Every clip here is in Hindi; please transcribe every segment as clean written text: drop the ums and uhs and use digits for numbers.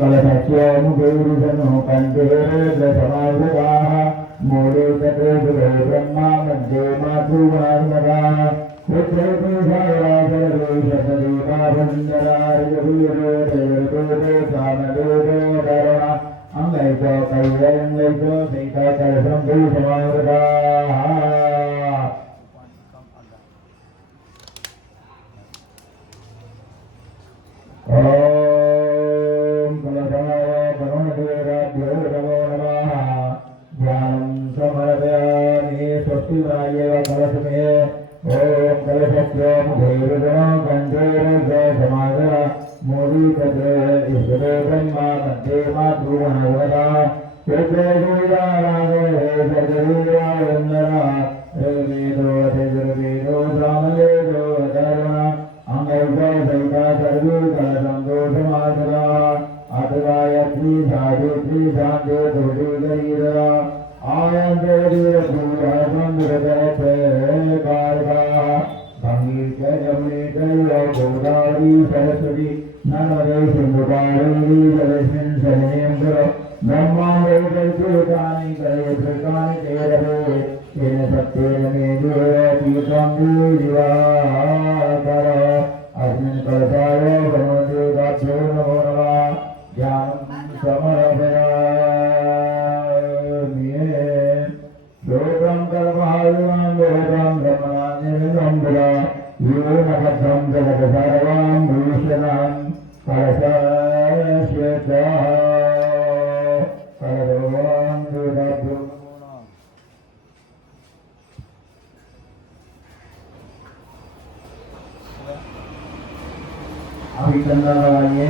कलशस्यों गौरीजनो कंठेरसमावृताः मूले चक्रे गुरे ब्रह्मा मध्ये मातृवान्मदाः पुत्रे पूजाया सर्वे शतदेवा वन्दनार्यवीरो दैवतोते सामदेवो धरणा अंगैको कैवल्यैको सैता कलशं समावृताः अभी चंदन लगाइए।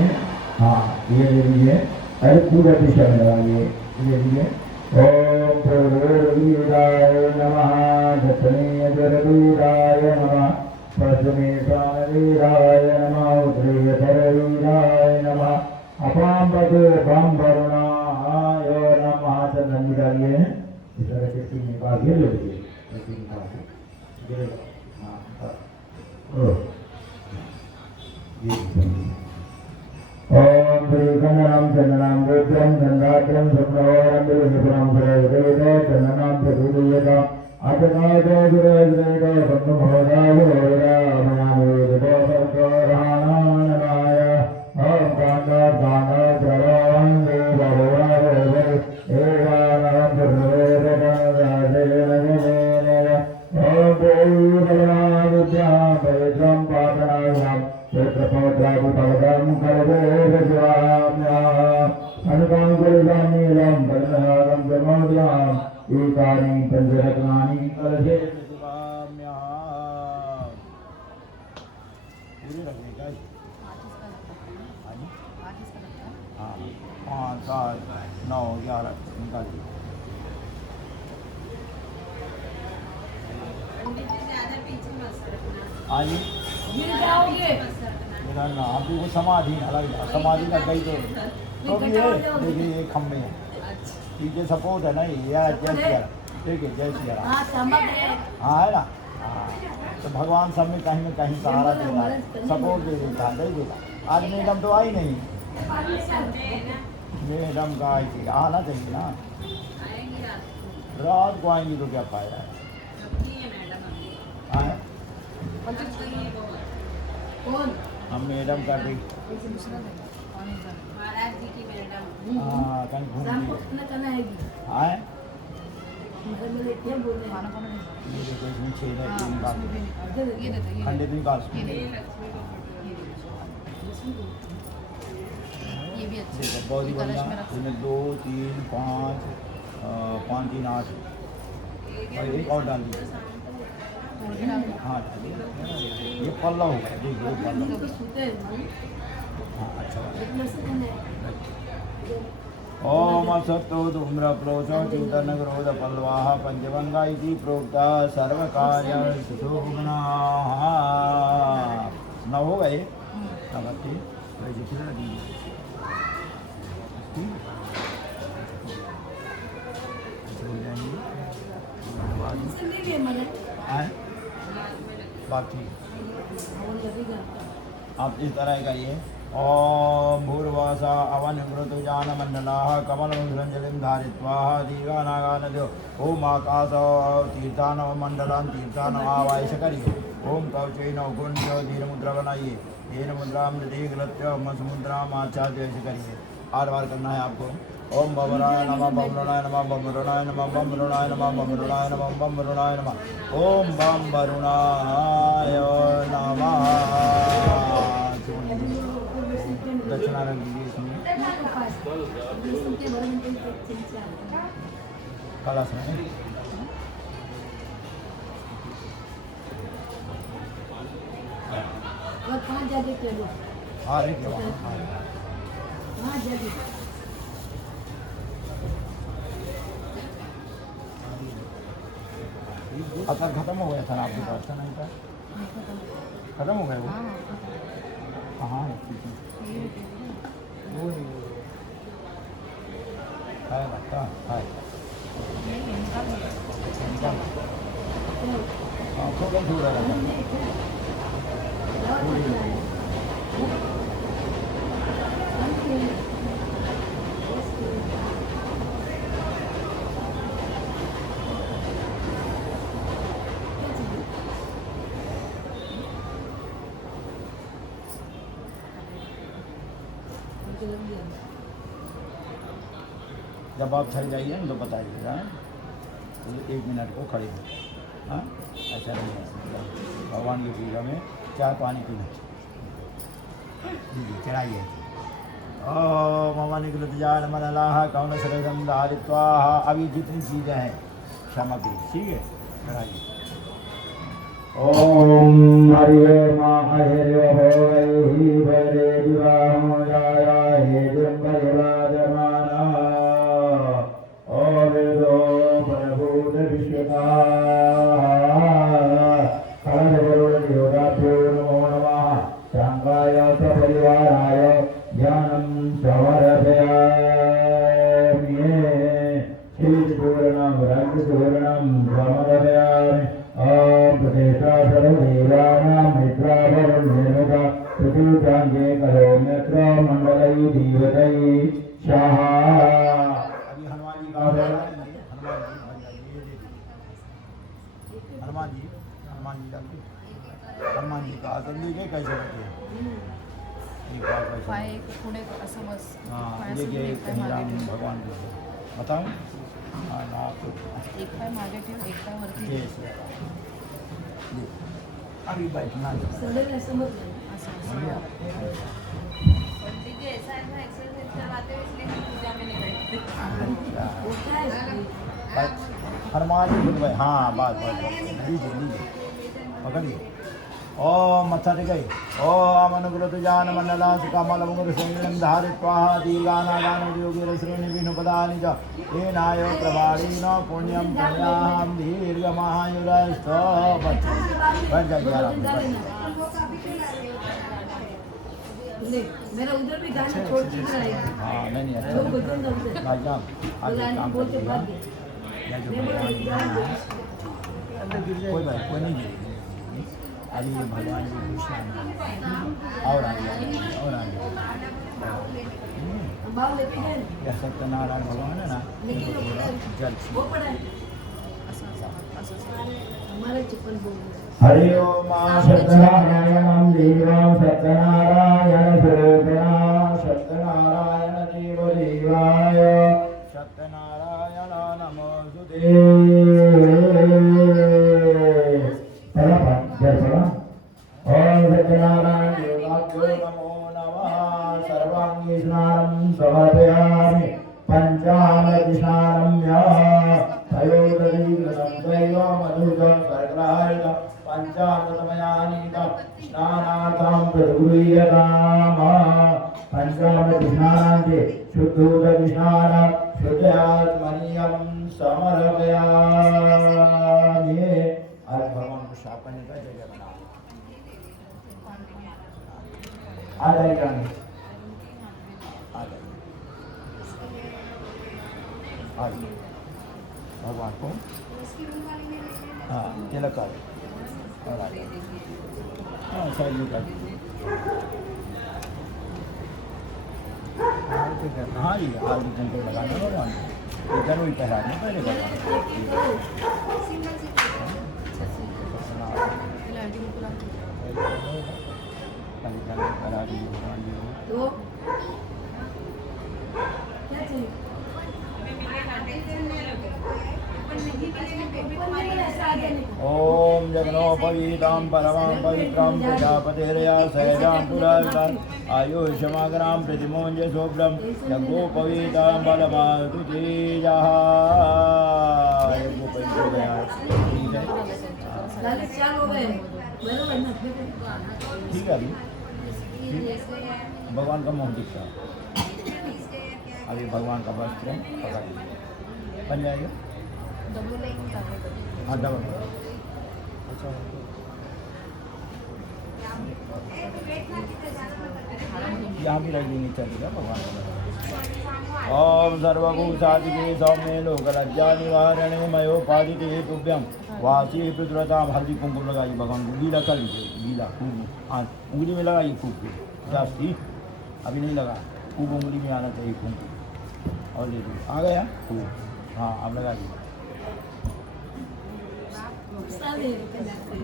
हाँ ये लीजिए। अरे पूरा दिशा में लगाइए। ये लीजिए। ओम पूर्ववीराय नमः दक्षिणे जरवीराय नमः पश्चिमे प्राणवीराय नमः उत्तरेतरवीराय नमः अपां पदे बम वरुणाय नमः। चंदन निकालिए। इस तरह से तीन निकाल ये लीजिए। तीन निकाल ओम श्री गणनाम चंदनाम रुद्रम चंद्राक्षरम शुक्लवारम विष्णुपुरम सुरेश चंदनाम चतुर्वेदा अतनादो सुरेश सप्तमहोदावरोरा मनामोदो सर्वराणानमाय ओम कांदा कांदा चरवां देवरोरा रोवर एवानाम चतुर्वेदा राजेन ओम देवी भगवानुद्याम पवित्रम पातनायाम क्षेत्रपौत्राकुपदं कलवेरज्वाम्याः अनुकाङ्कुलिकानीलं बलनादं ब्रह्मोद्याम् एकानि पञ्चरत्नानि कलशे शिवाम्याः। पूरे रखने का हाँ 5 7 9 11 निकालिए। हाँ जी मेरा नाम भी वो समाधि अलग समाधि लग गई तो देखिए ये खम्भे हैं पीछे सपोर्ट है ना ये जय सिया देखिए जय सिया हाँ है ना हाँ तो भगवान सब में कहीं सहारा देता है सपोर्ट दे देता है दे देता। आज मैडम तो आई नहीं मैडम का आई थी आना चाहिए ना रात को आएंगी तो क्या फायदा है। हम मैडम का भी महाराज जी की मैडम हाँ कहीं घूम हाँ खंडे दिन का बहुत ही बढ़िया इसमें 2 3 5 5 3 8 और एक और डाल दीजिए। हाँ ये पल्ला होगा देखिए ये पल्ला हाँ अच्छा ओम असत्तो धूम्र प्रोचो चिंतन क्रोध पल्वाः पंचभंगा इति प्रोक्ता सर्वकार्य शोभना। न हो गए बात ठीक। आप इस तरह का ये ओम भूर्वासा अवनिमृतुजानमण्डलाः कमलमुद्रञ्जलिं धारित्वा दीर्घानागानद्यो ओम आकाश तीर्थानवमण्डलान् तीर्थानवावायश करियो ओम कवचैनो गुण्यो धीरमुद्रा बनाइए धीर मुद्रा मृदिग्लत्य समुद्राम आचार्य करिए आर बार करना है आपको ओम बमरुणाय नमः बमरुणाय नमः बमरुणाय नमः बमरुणाय नमः बमरुणाय नमः बमरुणाय नमः ओम बम वरुणाय नमः दक्षिणारंग दीजिए इसमें कलश में कहाँ जाके कर लो हाँ रे क्या कहाँ जाके अतर खत्म हो गया था आपके पास था नहीं था खत्म हो गया वो कहाँ है है लगता है आँखों का धूल रहा है जब आप थक जाइए तो बताइएगा तो 1 मिनट को खड़े हो हाँ ऐसा नहीं है भगवान की पूजा में चाय पानी पीना लीजिए चढ़ाइए ओ ममा निकलत जान मनलाह कौन शरीरम धारित्वा अभी जितनी चीज़ें हैं क्षमा की ठीक है चढ़ाइए ओम हरे महादेव भगवती वरे विवाह जाया हे जंगलराजमाना और दो प्रभुद विश्वता कलवरुण योगाभ्यो नमो नमः शांगाय सपरिवाराय ज्ञानं समर्पयामि शीतपूर्णं रक्तपूर्णं समर्पयामि प्रदेशा सर्वदेवानां मित्राभवन्निर्मिता चतुर्थाङ्गे करोम्यत्र मण्डलै दीवतै स्वाहा अभी हनुमान जी का हनुमान जी का आसन लीजिए कैसे होते हैं पाय पुढे असं बस हाँ देखिए कहीं राम भगवान को बताऊँ हाँ आप एक पाय मागे ठेव एक पाय वरती जय श्री राम अभी बैठना सडन ऐसा मत असं समझा? दीदी ऐसा है ना एक्सरसाइज करवाते हुए इसलिए हम पूजा में नहीं बैठते अच्छा होता है बस हनुमान जी बोल भाई हाँ बात लीजिए पकड़िए ओ मत्था टिकाई ओ अनुग्रह जान मंडला कमल मुगर संगम धारित्वा दीर्घानागान योगिर श्रेणी विनुपदानि च येनाय प्रवाणीन पुण्यं पुण्याहं दीर्घमायुरस्थ बच जाइए आराम से ले मेरा उधर भी गाना छोड़ के रहेगा हाँ नहीं वो अच्छा बचन दब से भाई साहब आगे गाना काम बोल के करिएगा भाग गया या जो मैं बोला भगवान गाना कोई बात कोई नहीं गिरेगी अभी ये भगवान जी खुश हैं और आगे और आगे बाल लेके गए या सत्यनारायण भगवान है ना लेकिन जल वो पड़ा है असं असं हमारा चप्पल बोल रहा हरि ओम सत्यनारायणं देवं सत्यनारायण स्वरूपिणा सत्यनारायण देव देवाय सत्यनारायण नमोस्तुते ओम सत्यनारायण देवाभ्यो नमो नमः सर्वांगी स्नानं समर्पयामि पंचामृतस्नानं तयोदरीकृतद्वैव मधुजं सर्कराय पंचामृतमयानीत स्नानार्थं प्रगृह्यताम पंचामृतस्नानान्ते शुद्धोदकस्नान शुद्धात्मनीयं समर्पयामि आज भगवान को शाप करने का जगह बना आ जाएगा आ जाइए भगवान को हाँ तिलक कर और आ जाइए हाँ साइड में कर दीजिए हाँ जी आगे घंटे लगाना भगवान इधर वही पहराने पहले भगवान सिंगल सी पहरा दिए भगवान जी को। तो क्या चाहिए ओम जगनोपवीतां परमां पवित्रां प्रजापतिर्या सहजां पुराजां आयुष्यमाग्रां प्रतिमोञ्ज शोभ्रं जगोपवीतां बलमातु तेजः यज्ञोपवीत हो गया ठीक है 40 साल हो गए बरोबर ना ठीक है अभी भगवान का मुँह दिखता है अभी भगवान का वस्त्र पकड़ लीजिए बन जाएगा हाँ डबल अच्छा यहाँ भी रख देंगे चलेगा भगवान का ओम सर्वभूतादिके सौम्ये लोकलज्जा निवारणे मयोपाधिते तुभ्यं वासी पितृतां हल्दी कुमकुम लगाइए भगवान को गीला कर लीजिए गीला खूब हाँ उंगली में लगाइए खूब जास्ती अभी नहीं लगा खूब उंगली में आना चाहिए खूब और ले लीजिए आ गया खूब हाँ अब लगा दीजिए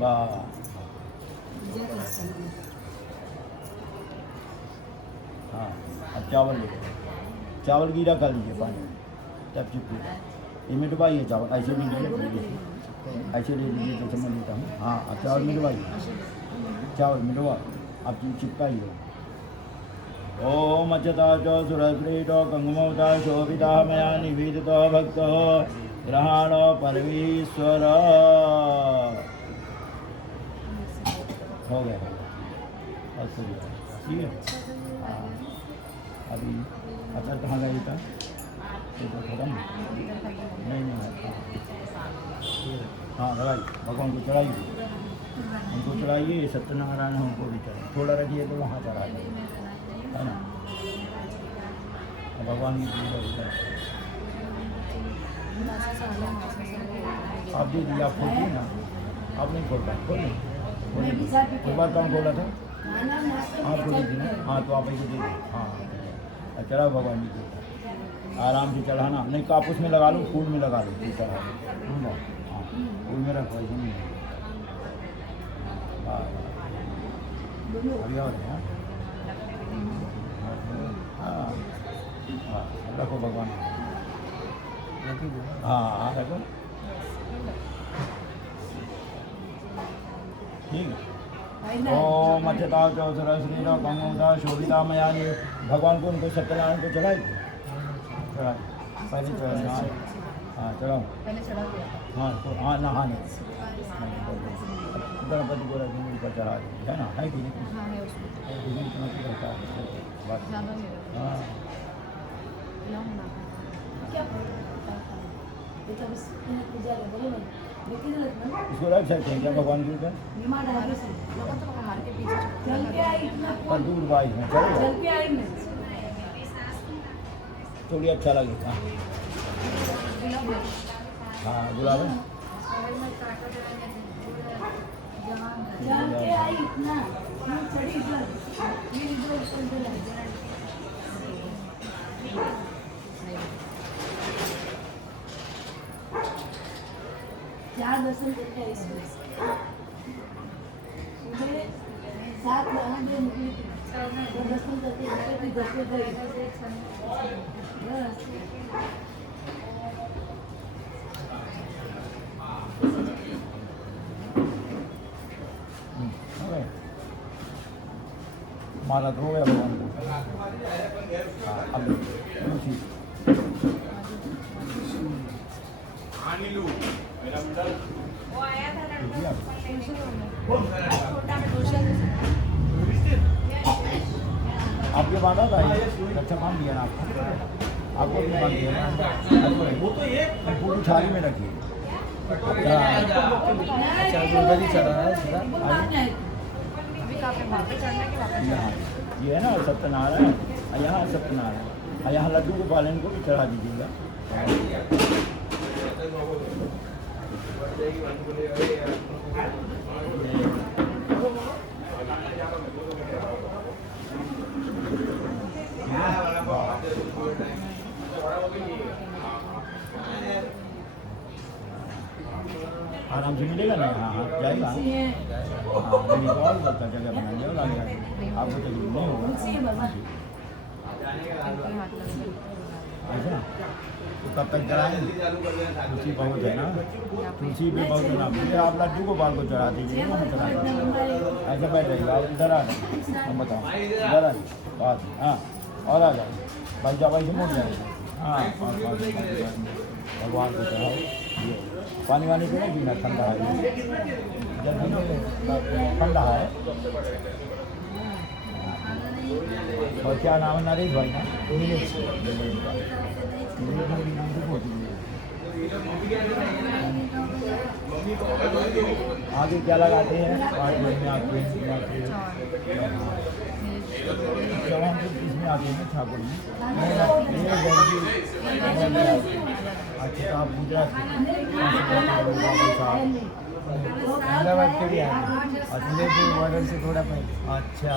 वाह हाँ अब चावल ले चावल गीला कर लीजिए पानी तब चुप ये मिटवाइए चावल ऐसे भी लीजिए ऐसे ले लीजिए जैसे मैं लेता हूँ हाँ अब चावल मिटवाइए चावल मिटवा अब चिपकाइए ओम अच्युता च सुरश्रेष्ठ कंगमौता शोभिता मया निवेदितो भक्तो ग्रहण परमेश्वर हो गया अच्छा ठीक है हाँ अभी अचार कहाँ गया था तो खत्म नहीं हाँ लगाइए भगवान को चढ़ाइए उनको चढ़ाइए सत्यनारायण हमको भी चढ़ाइए थोड़ा रखिए तो वहाँ चढ़ाइए है ना भगवान की पूजा होता है आप दे दिए आप खोलिए ना आप नहीं खोल पाए खोलिए एक बार कौन खोला था आप खोली थी ना हाँ तो आप ऐसे दे दो हाँ चढ़ा भगवान जी को आराम से चढ़ाना नहीं कापूस में लगा लो फूल में लगा लो चढ़ा हाँ फूल में रखो ऐसे नहीं बढ़िया हो रहा है हाँ हाँ रखो भगवान हाँ हाँ रखो ठीक है ओम अच्युता च सुरश्रेष्ठ कंगमौता शोभिता मया भगवान को उनको सत्यनारायण को चढ़ाइए चढ़ाइए पहले चढ़ाइए हाँ चढ़ाओ हाँ तो हाँ नहाने गणपति को रख देंगे ऊपर चढ़ा देंगे है ना है कि नहीं रहता है हाँ इसको रख सकते हैं क्या भगवान के ऊपर पर दूर बाइक में चलेगा थोड़ी अच्छा लगेगा हाँ गुलाब चार दर्शन करके आई सुबह 7 बजे निकली थी तो दर्शन करके घर पे गई बस माला तो हो गया भगवान को हाँ अब वो आया था लड़का आपके बांधा था अच्छा बांध दिया ना आपको भी बांध दिया ना वो तो ये पूरी थाली में रखिए अच्छा उधर ही चढ़ा है अभी कहाँ पे वहाँ पे चढ़ना कि वापस यहाँ ये है ना सत्यनारायण यहाँ सत्यनारायण यहाँ लड्डू गोपाल इनको भी चढ़ा दीजिएगा आराम से मिलेगा ना? हाँ हाँ जाएगा। हाँ नहीं तो और बता जगह बनाएंगे और आगे आपको तकलीफ नहीं होगा। ऐसा तो तब तक चढ़ाएंगे। तुलसी बहुत है ना, तुलसी पे बहुत है ना। फिर आप लड्डू को बाल को चढ़ा दीजिए, हम चढ़ा देंगे। ऐसा बैठ रहेगा, आप इधर आ जाए, हम बताओ इधर आ जाए पास। हाँ और आ जाए भाई, जा भाई से मुड़ जाएगा। हाँ पास भगवान को चढ़ाओ। ये पानी वानी तो नहीं पीना, ठंडा है जल्दी ठंडा है। और क्या नाम है? नरेश भाई ना? आगे क्या लगाते हैं? जवान को इसमें आते हैं ठाकुर में। अच्छा आप गुजरात अहमदाबाद के भी आए? अच्छा बॉर्डर से थोड़ा पहले। अच्छा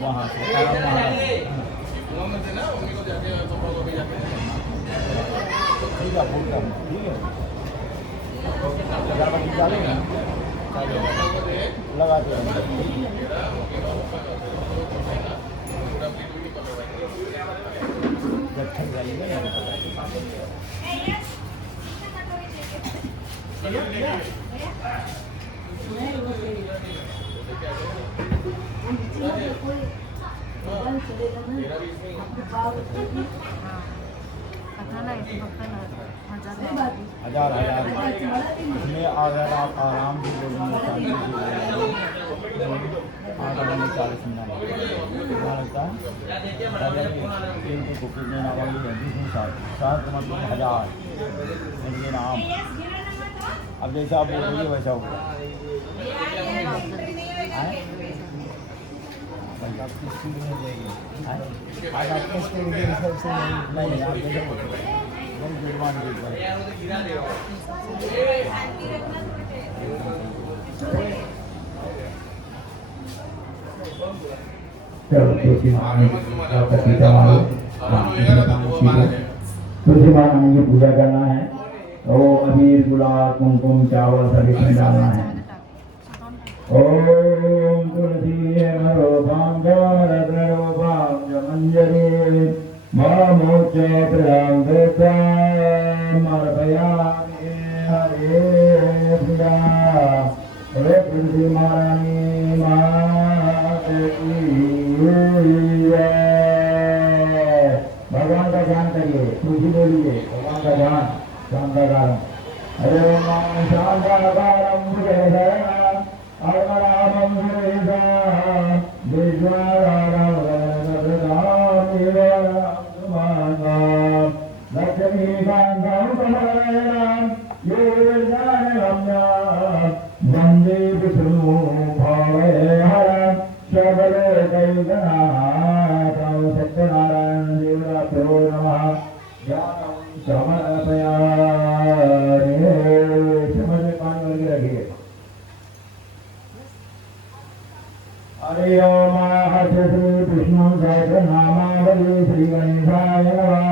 वहाँ से ठीक है, फोन करना। ठीक है अगरबत्ती डालेंगे, लगाते हैं। ठंड जाएगी हजार इसमें अगर आप आराम से बोलेंगे 40 मिनट लगता है। अगर तेल को कुकर देना वाली है जिसमें 7 का मतलब 1000 लेकिन आम। अब जैसा आप बोल रही है वैसा होगा। आप किस चीज़ में जाइए आज आप किस के हिसाब से नहीं आप जैसे जुर्मान के ऊपर तुलसी माँ की पूजा करना है। तो अबीर गुलाब कुमकुम चावल सभी में डालना है। ओम तुलसी मनोभाम जमनद्रयोभाम जमंजरी मामोच प्रयाम देवामर्पयामि हरे प्रिया। हे तुलसी महारानी माता की जय। भगवान का ध्यान करिए, तुलसी बोलिए भगवान का ध्यान। शांताकारम हरे नाम शांताकारम भुजगशयनम अमरामं सुरेशा विश्वाधारं वरदरामिवरं लक्ष्मीकान्तं कमलनयनं योगिज्ञानगम्यं वन्दे विष्णु भवहरं सर्वलोकैकनाथं सत्यनारायण देवताभ्यो नमः। ज्ञानं समर्पयामि। समझ में पानी भर के रखिए। हरि ओम श्री विष्णु सहस्रनामावली श्री गणेशाय नमः।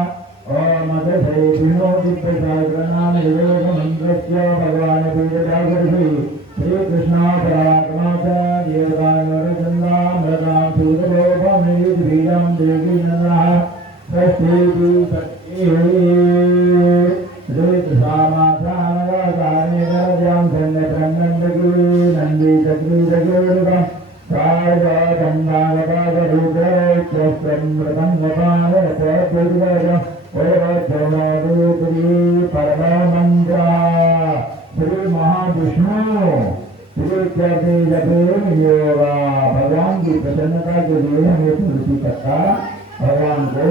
ओम श्री विष्णु दिव्य सहस्रनाम विवेक मंत्रस्य भगवान वेदव्यासर्षि श्री कृष्ण परात्मा च देवतामृतचंद्रामृतां सूर्यलोकमेधीजं देवी नन्दः स्वस्ति श्री कृष्णामासानवसानिरजं धन्यप्रन्नन्दगी नन्दी चक्री जगोरुगा श्री महाविष्णु श्री कहते जपे योगा। भगवान की प्रसन्नता के लिए हमें तुलसी पत्ता भगवान को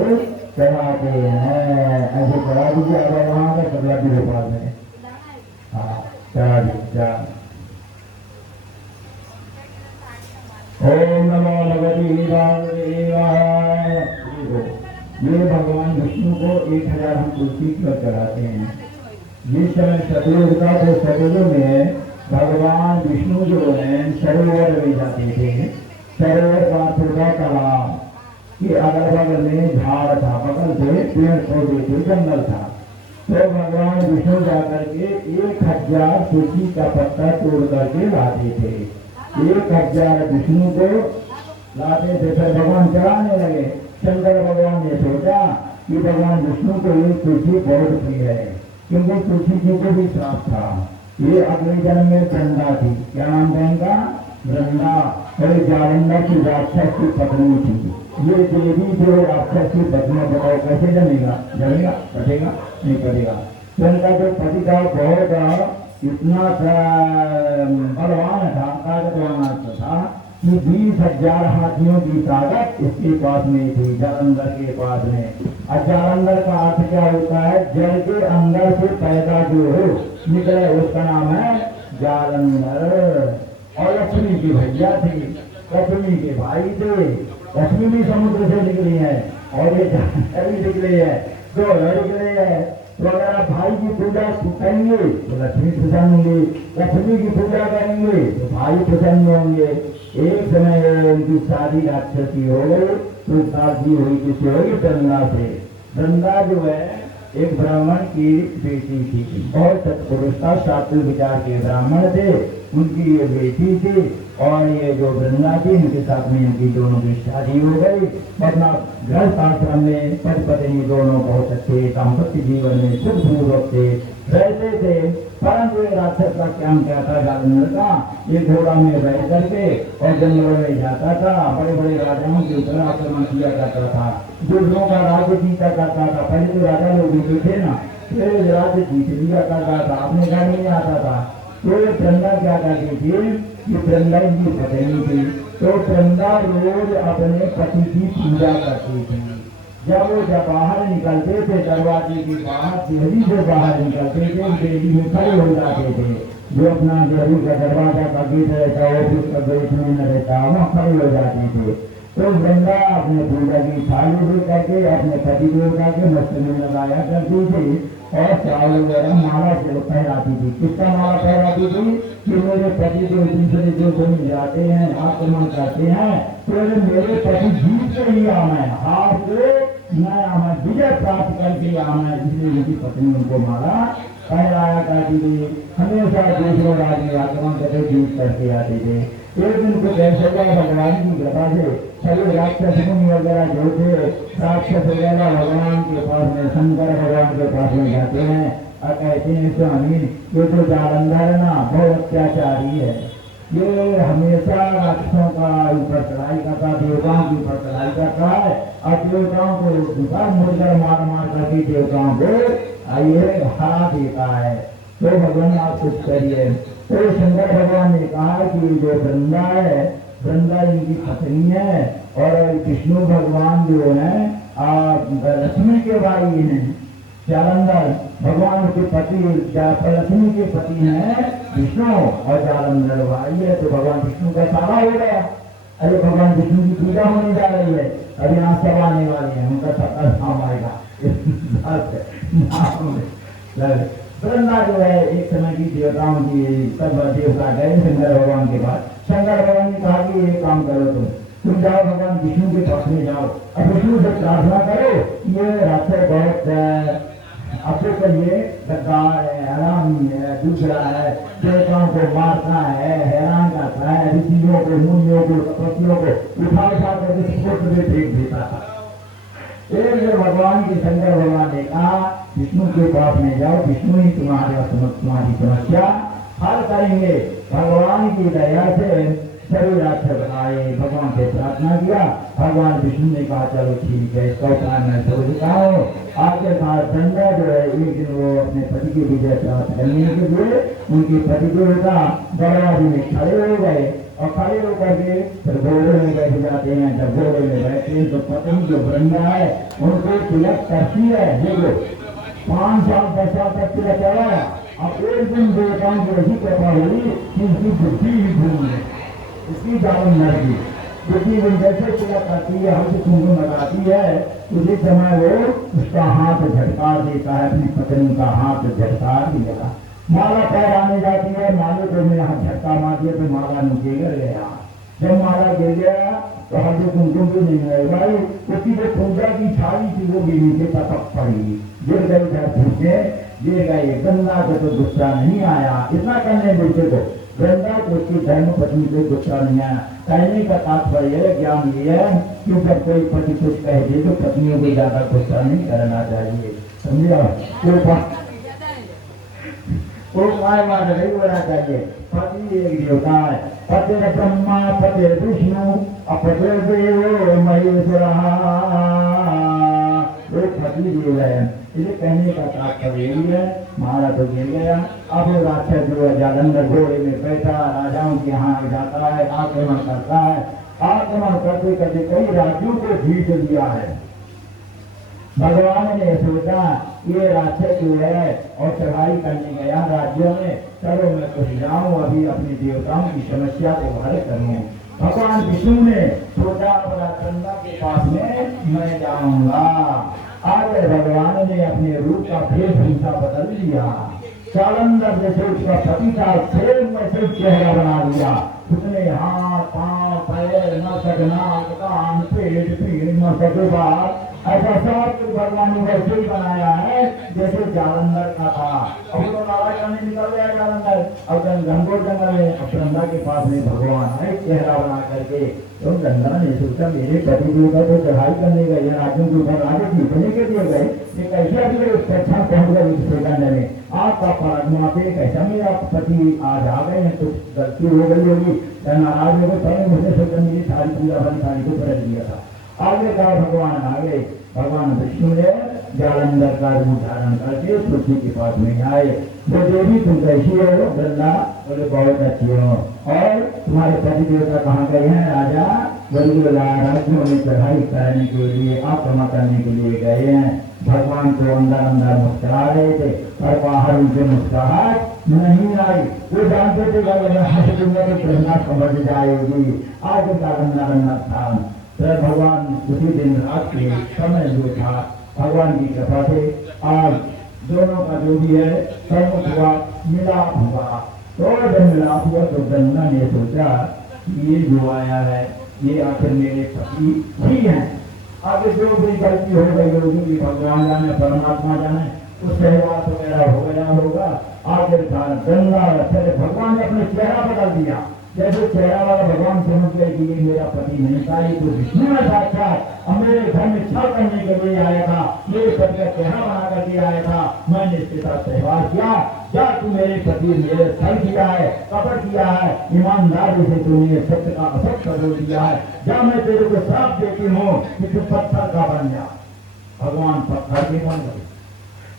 चढ़ाते हैं। ऐसे चढ़ा दीजिए। अब वहाँ का कपड़ा भी गोपाल में हाँ चढ़ा दीजिए। ओम नमो भगवते वासुदेवाय। ये भगवान विष्णु को 1000 हम तुलसी पर चढ़ाते हैं। जिस समय सतयुग था तो सतयुग में भगवान विष्णु जो है सरोवर में जाते थे। सरोवर का पूरा तालाब कि अगल बगल में झाड़ था, बगल से पेड़ पौधे थे, जंगल था। तो भगवान विष्णु जाकर के 1000 तुलसी का पत्ता तोड़ करके लाते थे। 1000 विष्णु को लाते थे, फिर भगवान चढ़ाने लगे। शंकर भगवान ने सोचा कि भगवान विष्णु को ये तुलसी बहुत प्रिय है, क्योंकि तुलसी जी को भी श्राप था। ये अगले जन्म में वृंदा थी। क्या नाम था इनका? वृंदा। और जालंधर की राक्षस की पत्नी थी। ये देवी जो राक्षस की पत्नी, बताओ कैसे जमेगा? जमेगा? कटेगा? नहीं कटेगा। तो इनका जो पति था बहुत इतना बलवान था, ताकतवान था कि 20,000 हाथियों की ताकत इसके पास में थी, जालंधर के पास में। और जालंधर का अर्थ क्या होता है? जल के अंदर से पैदा जो हो निकले, उसका नाम है जालंधर। और लक्ष्मी की भैया थी, लक्ष्मी के भाई थे। लक्ष्मी भी समुद्र से निकली है और ये जालंधर भी निकली है, दो निकले है। तो अगर आप भाई की पूजा करेंगे तो लक्ष्मी प्रसन्न होंगे, लक्ष्मी की पूजा करेंगे तो भाई प्रसन्न होंगे। एक समय उनकी शादी राक्षस की हो गई, तो शादी हुई किसी होगी? वृंदा से। वृंदा जो है एक ब्राह्मण की बेटी थी, बहुत सत्पुरुष था, सात्विक विचार के ब्राह्मण थे, उनकी ये बेटी थी। और ये जो वृंदा थी, इनके साथ में इनकी दोनों की शादी हो गई। वरना गृहस्थ आश्रम में पति पत्नी दोनों बहुत अच्छे दाम्पत्य जीवन में सुखपूर्वक थे, रहते थे। परंतु ये राक्षस का क्या था? जालंधर का ये घोड़ा में बैठ करके और जंगलों में जाता था, बड़े बड़े राजाओं के ऊपर आक्रमण किया करता था, दूसरों का राज्य जीता करता था। पहले तो राजा लोग भी थे ना, फिर राज्य जीत लिया करता था, अपने घर में आता था। तो ये वृंदा क्या करती थी? ये वृंदा की पत्नी थी। तो वृंदा रोज अपने पति की पूजा करती थी। जब बाहर निकलते थे, दरवाजे के बाहर देवी से बाहर निकलते थे, देवी में खड़े हो जाते थे। जो अपना देवी का दरवाजा का गेट रहता है, उसका गेट में न रहता, वहाँ खड़े हो जाते थे। तो वृंदा अपने पूजा की थाली दे करके अपने पति देवता के मस्त में लगाया करती थी और चावल वगैरह माला से पहनाती थी। किसका माला पहनाती थी? कि मेरे पति जो दूसरे देशों में जाते हैं, आक्रमण करते हैं, तो मेरे पति जीत कर ही आना है, हार से मैं आना, विजय प्राप्त करके आना है। इसलिए उनकी पत्नी उनको माला पहनाया करती थी। हमेशा दूसरों राज्य में आक्रमण करके जीत करके आते थे। एक दिन को कैसे भगवान की कृपा से सभी राक्षस मुनि वगैरह जो थे, राक्षस वगैरह भगवान के पास में, शंकर भगवान के पास में जाते हैं और कहते हैं, स्वामी ये जो जालंधर ना बहुत अत्याचारी है, ये हमेशा राक्षसों का ऊपर चढ़ाई करता, देवताओं के ऊपर चढ़ाई करता है और देवताओं को ऊपर मुड़कर मार मार करके देवताओं को ये हरा देता है। तो भगवान आप कुछ करिए। तो शंकर भगवान ने कहा कि जो वृंदा है, वृंदा इनकी पत्नी है और विष्णु भगवान जो है लक्ष्मी के भाई हैं। जालंधर भगवान के पति, लक्ष्मी के पति हैं विष्णु और जालंधर भाई है। तो भगवान विष्णु का सारा हो गया। अरे भगवान विष्णु की पूजा होने जा रही है, अभी यहाँ सब आने वाले हैं, उनका सबका नाम आएगा। वृंदा जो है एक समय की देवताओं की, सब देवता गए शंकर भगवान के पास। शंकर भगवान ने कहा कि ये काम करो, तुम जाओ भगवान विष्णु के पास में जाओ और विष्णु से प्रार्थना करो, ये राक्षस बहुत आपको कहिए गद्दार है, हरामी है, दूसरा है, देवताओं को मारता है, हैरान करता है, ऋषियों को, मुनियों को, तपस्वियों को उठा उठा कर फेंक देता था। एक भगवान के शंकर भगवान ने कहा विष्णु के पास में जाओ, विष्णु ही तुम्हारी समस्या हल करेंगे। भगवान की दया से सभी राक्षस आए, भगवान से प्रार्थना किया। भगवान विष्णु ने कहा चलो ठीक है, इसका उपाय मैं समझ हूँ। आखिरकार वृंदा जो है एक दिन वो अपने पति की विजय प्राप्त करने के लिए उनके पति देवता दरवाजे में खड़े हो गए और खड़े होकर के फिर घोड़े में बैठ जाते हैं। जब घोड़े में बैठते हैं तो पत्नी जो वृंदा है उनको तिलक करती है। देखो 5 साल 10 साल तक तिलक चला। अब एक दिन देवताओं की ऐसी कृपा हुई कि उसकी बुद्धि ही घूम गई, उसकी जालंधर की बुद्धि जैसे तिलक करती है, हमसे कुंकुम लगाती है, उसी समय वो उसका हाथ झटका देता है, अपनी पत्नी का हाथ झटका दिया। माला पैर आने जाती है, माले को मेरे हाथ झटका मार दिया तो माला नीचे गिर गया। जब माला गिर गया तो हल्दी कुमकुम भी नहीं है भाई। उसकी जो पूजा की छाली थी वो भी नीचे टपक पड़ी, गिर गई घर फूटे, गिर गई। गंगा को तो गुस्सा नहीं आया, इतना कहने बेटे को, गंगा को उसकी धर्म पत्नी को गुस्सा नहीं आया। कहने का तात्पर्य ज्ञान ये है कि जब कोई पति कुछ कह दे तो पत्नियों को ज्यादा गुस्सा नहीं करना चाहिए, समझा। वो माय मार नहीं होना चाहिए। पति एक देवता है, पति ब्रह्मा पति विष्णु अपते देव महेश्वर, वो पति देव है। इसे कहने का तात्पर्य यही है, मारा तो गिर गया। अब वो राक्षस जो है जालंधर घोड़े में बैठा राजाओं के यहाँ जाता है, आक्रमण करता है। आक्रमण करते करते कई राज्यों को जीत लिया है। भगवान ने सोचा ये राक्षस जो है और चढ़ाई करने गया राज्यों में, चलो मैं कुछ जाऊं अभी अपने देवताओं की समस्या को हल करूं। भगवान विष्णु ने सोचा अपना गंगा के पास में मैं जाऊंगा। आज भगवान ने अपने रूप का वेशभूषा बदल लिया, जालंधर जैसे उसका पति था सेम वैसे चेहरा बना लिया। उसने हाथ पांव पैर नसक नाक कान पेट पीठ मस्तक बाल ऐसा सब कुछ भगवान ने वैसे ही बनाया है जैसे जालंधर का था। अब तो नाराज करने निकल गया जालंधर, अब घनघोर जंगल में अब गंगा के पास में भगवान है चेहरा बना करके। तो गंगा ने सोचा मेरे पति देव का तो चढ़ाई करने गए राज्यों के ऊपर आगे जीतने के लिए गए, ये कैसे अभी अच्छा पहुंच गए इस करने में। आपका परात्मा पे कैसा मेरा पति आज आ गए हैं, कुछ गलती हो गई होगी, नाराज हो गए, पहले मुझे सोचा मेरी सारी पूजा वाली सारी को कर दिया था। आगे का भगवान आगे भगवान विष्णु ने जालंधर का रूप धारण करके तुलसी के पास में आए। वो देवी तुम कैसी हो? गंगा बोले बहुत अच्छी हो। और तुम्हारे पति देवता कहाँ गए हैं? राजा बोले राज्यों में चढ़ाई करने के लिए आक्रमण करने के लिए गए हैं। भगवान को अंदर अंदर मुस्कुरा रहे थे पर बाहर उनसे मुस्कुराहट नहीं आई। वो जानते थे प्रश्न समझ जाएगी। आगे का गंगा था। तो भगवान उसी दिन रात के समय जो था भगवान की कृपा से आज दोनों का जो भी है सम्मुख हुआ, मिलाप हुआ। तो जब मिलाप हुआ तो गंगा ने सोचा ये जो आया है ये आखिर मेरे पति ही है। आगे जो भी गलती हो गई होगी भगवान जाने परमात्मा जाने, उससे बात वगैरह हो गया होगा। आखिरकार गंगा फिर भगवान ने अपने चेहरा बदल दिया। जैसे चेहरा वाला भगवान समझ गए कि ये मेरा पति नहीं था, ये तो विष्णु है साक्षात, और मेरे घर में छल करने के लिए आया था, मेरे पति का चेहरा बना करके आया था। मैंने इसके साथ व्यवहार किया, क्या तू मेरे पति मेरे छल किया है, कपट किया है, ईमानदारी से तूने सत्य का असत्य बदल दिया है। जा मैं तेरे को श्राप देती हूँ कि तू पत्थर का बन जा। भगवान पत्थर के बन गए।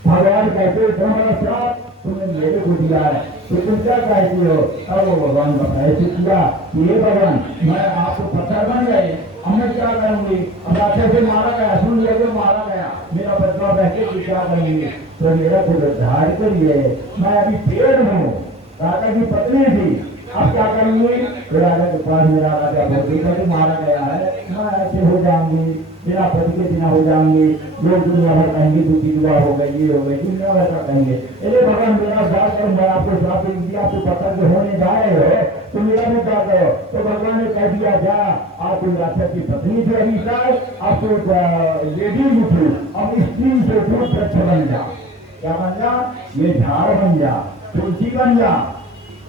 भगवान कहते तुम्हारा श्राप तुमने मेरे को दिया है तो तुम क्या कहती हो? अब वो भगवान का ऐसे किया कि ये भगवान मैं आपको पत्थर बन गए, अब मैं क्या करूंगी? अब राक्षस से मारा गया, सुन लिया तो मारा गया, मेरा बच्चा बैठे कि क्या करेंगे? तो मेरा खुद उद्धार करिए, मैं अभी पेड़ हूँ, राजा की पत्नी थी, अब क्या करूंगी? राजा के पास मेरा राजा बहुत मारा गया है, मैं ऐसे हो जाऊंगी, बिना पति के बिना हो जाऊंगी। लोग दुनिया भर कहेंगे दूसरी दुआ हो गई, ये हो गई, दुनिया भर का कहेंगे। अरे भगवान मेरा बात करो, मैं आपको श्राप दे दिया, आपको पत्थर के होने जा रहे हो तो मेरा भी बात करो। तो भगवान ने कह दिया जा आप राक्षस की पत्नी से अभी आपको लेडी उठू, अब स्त्री से वृक्ष बन जा। क्या बन जा? ये झाड़ बन जा, तुलसी बन जा।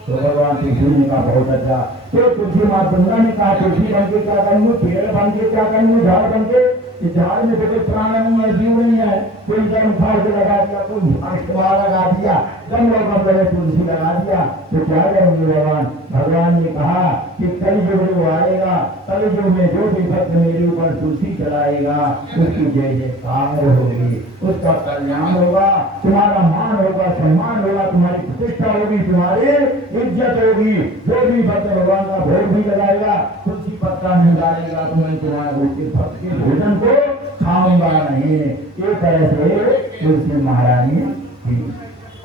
तो भगवान तुलसी ने कहा बहुत अच्छा। तो तुलसी माँ गंगा ने कहा तुलसी बन के क्या करेंगे? पेड़ बन के क्या करेंगे? झाड़ बन के? झाड़ में तो कोई प्राण नहीं है, जीव नहीं है, कोई जन्म फाड़ के लगा दिया, कोई अष्टवार लगा दिया, जन्म तुलसी लगा दिया, तो क्या करेंगे भगवान? भगवान ने कहा कि कलयुग जो आएगा, कलयुग में जो भी भक्त मेरे ऊपर तुलसी चलाएगा उसकी जय जयकार होगी, उसका कल्याण होगा, तुम्हारा मान होगा, सम्मान होगा, तुम्हारी प्रतिष्ठा होगी, तुम्हारी इज्जत होगी। जो भी भक्त भगवान का भोग भी लगाएगा, तुलसी पत्ता नहीं डालेगा, तुम्हें तुम्हारे भक्त के भोजन को खाऊंगा नहीं। एक तरह से तुलसी महारानी थी।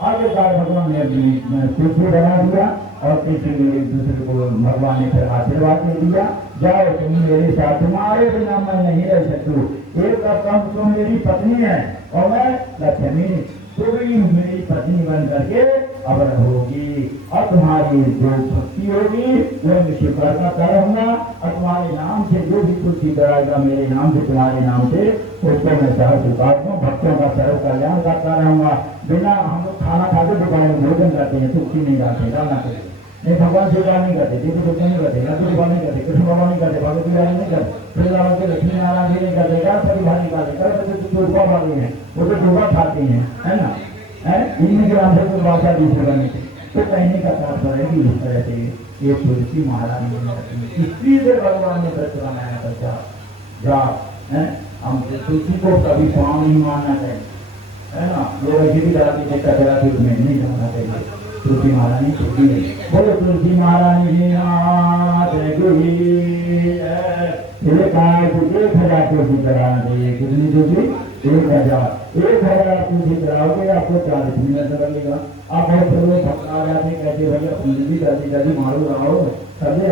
आगे बार भगवान ने तुलसी बना दिया और तुलसी एक दूसरे को भगवान ने फिर आशीर्वाद दे दिया, जाओ तुम मेरे साथ, तुम्हारे बिना मैं नहीं रह सकती। एक करता हूँ तुम मेरी पत्नी है और मैं लक्ष्मी तो भी मेरी पत्नी बन करके अब रहोगी और तुम्हारी जो भक्ति होगी वो मैं स्वीकार करता रहूंगा और तुम्हारे नाम से जो भी तुलसी कराएगा मेरे नाम से तुम्हारे नाम से उसको मैं सहज चुकाता हूँ, भक्तों का सर्व कल्याण करता रहूंगा। बिना हम लोग खाना खाते दुकान में भोजन करते हैं, तुलसी नहीं डालते, डालना चाहिए नहीं, भगवान सेवा नहीं करते, देवी पूजा नहीं करते, लड्डू गोपाल नहीं करते, कृष्ण बाबा नहीं करते, भगवती बिहारी नहीं करते, वृंदावन के लक्ष्मी नारायण जी नहीं करते, गणपति भाई नहीं करते, दुर्गा वाले हैं वो तो दुर्गा खाते हैं, है ना, है इनमें के नाम से तो भाषा दूसरे बने थे। तो कहने का तात्पर्य है कि इस तरह से ये तुलसी महारानी इसलिए से भगवान ने व्रत बनाया था जा है। हम तुलसी को कभी स्वाम नहीं मानना चाहिए, है ना, लोग ऐसे भी कराते थे कचरा में नहीं जाना चाहिए। तुलसी महारानी छुट्टी है, बोलो तुलसी महारानी जी नाथ की जय। कहा कि 1000 तुलसी कराना चाहिए, कितनी तुलसी 1000 तुलसी कराओगे आपको 40 मिनट लगेगा। आप बहुत लोग थका जाते कहते भैया तुलसी जल्दी जल्दी मारो आओ सजे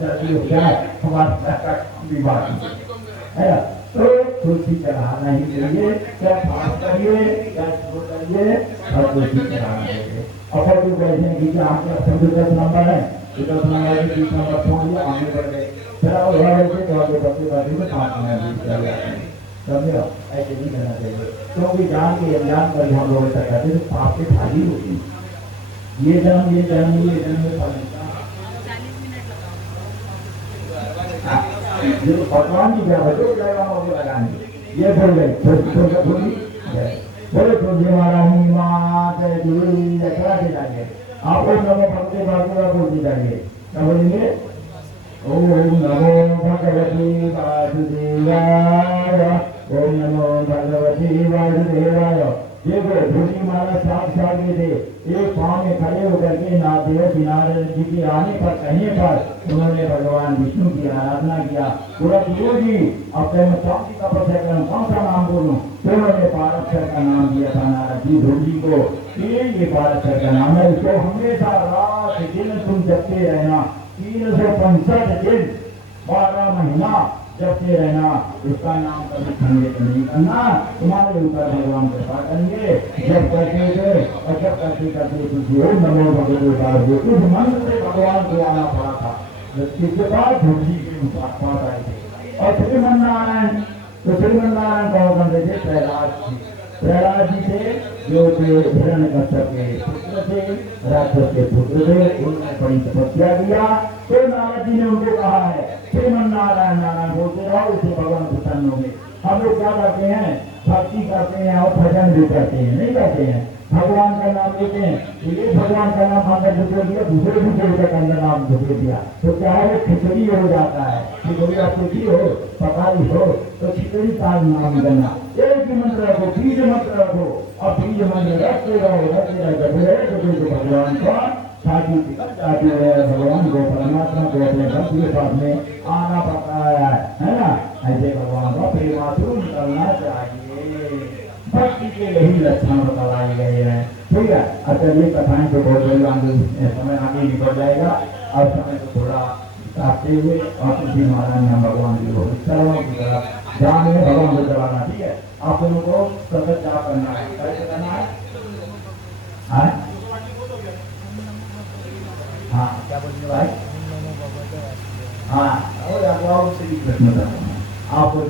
जल्दी हो जाए हमारा भी बात है। तो तुलसी चढ़ाना ही चाहिए, क्या पास करिए क्या छोड़ करिए और तुलसी चढ़ाना चाहिए। अगर तो कहते हैं कि आपके 10 नंबर है, 10 नंबर के 20 नंबर छोड़ दिया आगे बढ़ गए, फिर आप उधर से तो आगे बढ़ते बढ़ते में 5 मिनट चल जाते हैं। समझो ऐसे नहीं करना चाहिए, क्योंकि जान के अनजान कर हम लोग ऐसा करते तो पाप से खाली होती है। ये जन्म में जो भगवान की क्या बचो लगाने ये बोल गए बोले तुलसी महारानी माँ जय गुरु करा के जाएंगे आपको नमो भगवते भागवत बोलते जाएंगे, क्या बोलेंगे ओम नमो भगवती वासुदेवाय, ओम नमो भगवती वासुदेवाय। देखो तुलसी महाराज साथ में थे, एक पाँव में खड़े होकर के नादेव किनारे जी के आने पर कहने पर उन्होंने भगवान विष्णु की आराधना किया। बोला जी अब मैं कौन सी तपस्या करूँ, कौन सा नाम बोलूं? तो उन्होंने पारक्षर का नाम दिया था नारद जी ध्रुव को, ये पारक्षर का नाम है, इसको हमेशा रात दिन तुम जपते रहना, 365 दिन 12 महीना जपते रहना, उसका नाम कभी खंडित नहीं करना, तुम्हारे ऊपर भगवान कृपा करेंगे। जब करते थे और जब करते करते तुझे ओम नमो भगवते वासुदेवाय उस मंत्र से भगवान को आना पड़ा था, जिसके बाद तुलसी के पास आए थे। और श्रीमन्नारायण तो श्रीमन्नारायण कौन करते थे? प्रहलाद जी थे जो हिरण्यकश्यप के पुत्र थे, राक्षस के पुत्र थे, उन्होंने बड़ी तपस्या किया। तो नारद जी ने उनको कहा है श्रीमन्नारायण नारायण बोलते रहो, इसे भगवान प्रसन्न होंगे। हम लोग क्या करते हैं? भक्ति करते हैं और भजन भी करते हैं, नहीं करते हैं, भगवान का नाम लेते हैं, ये भगवान का नाम अंदर ढुके दिया, दूसरे भी देवता का अंदर नाम ढुके दिया, तो क्या है खिचड़ी हो जाता है। खिचड़ी आप देखी हो पकाई हो तो खिचड़ी का नाम करना, एक ही मंत्र रखो, बीज मंत्र रखो और बीज मंत्र रखते रहो भगवान का साथी जाती है। भगवान को परमात्मा को अपने भक्त के साथ में आना पड़ता है ना, ऐसे भगवान का प्रेमातुर करना चाहिए। भक्ति के यही लक्षण बताए गए हैं, ठीक है। अच्छा ये कथाएं तो बहुत समय आगे निकल जाएगा और समय को थोड़ा काटते हुए और तुलसी महाराज ने भगवान जी को चरणों की तरफ ध्यान में भगवान को चलाना, ठीक है। आप लोगों को सतत क्या करना है, कैसे करना है? हाँ क्या बोलिए भाई? हाँ और श्री कृष्ण आपको